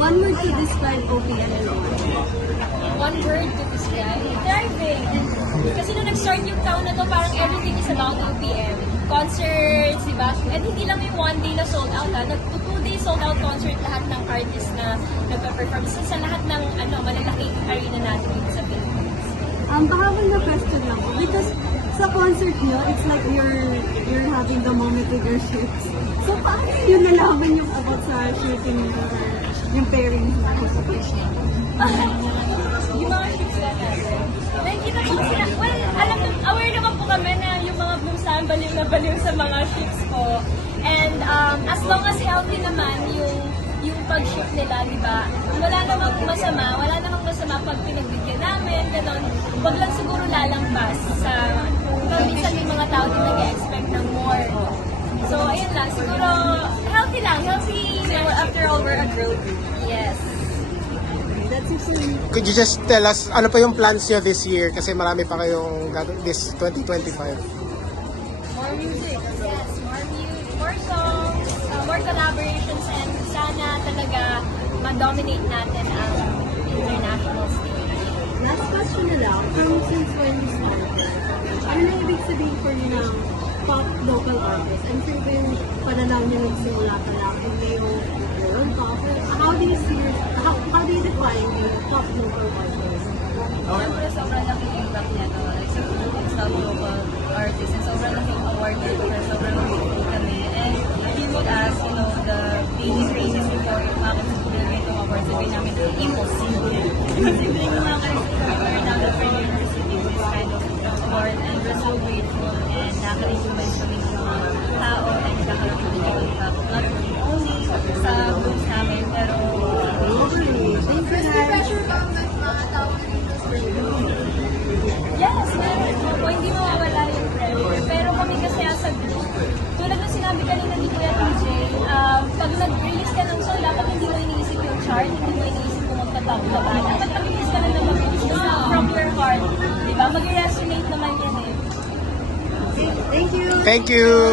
One word to describe OPM and all. One word to describe, thriving. Kasi nung nag-start yung taon na to, parang everything is about OPM. Concerts, diba? And hindi lang yung one day na sold out, ha? Two-day sold out concert lahat ng artists na nagpa-perform sa lahat ng malalaking arena natin dito sa Philippines. Baka na question lang po. Because sa concert nyo, it's like you're having the moment with your ships. So paano yun nalaman yung about sa shooting nyo or yung pairing na Yung mga ships na natin. Nakikita ko sila, well, aware naman po kami na yung mga bluesaan, baliw na baliw sa mga ships po. And as long as healthy naman yung pag-ship nila, di ba? Wala namang masama pag pinagbigyan namin, gano'n. Wag lang siguro lalampas sa, minsan yung mga tao din nag-expect ng more. So, ayun lang, siguro, healthy. After all, we're a group. Yes. That's it for me. Could you just tell us, ano pa yung plans nyo this year? Kasi marami pa kayong this 2025. More music. Yes, more songs, more collaborations, and sana talaga ma-dominate natin ang international stage. Last question na lang. From since when you started, ano na ibig sabihin for you ng pop local artist? And sure ba yung pananaw niyo nagsimula pa lang and ngayong world pop? How do you see how do you define yung pop local artist? Siyempre, sobrang laking impact niya to. Like, sa local artist, and sobrang laking award niya to, and sobrang laking kami. And he would ask, the baby phrases before yung bakit sa binigay itong award, sabihin namin, impossible. Kasi yung mga ka-receiver now that we're receiving this kind of award, and we're so grateful, and nakaka-influence kami ng mga tao, and nakaka-influence kami ng impact. Not only sa groups namin, pero yes, meron po. Hindi mawawala yung pressure. Pero kami kasi as a group, tulad ng sinabi kanina ni Kuya TJ, pag nag-release ka ng song, dapat hindi mo iniisip yung chart, hindi mo iniisip kung magtatawag ka ba. Dapat mag-release ka na ng mag-release from your heart. Diba? Mag-resonate naman yan eh. Thank you! Thank you!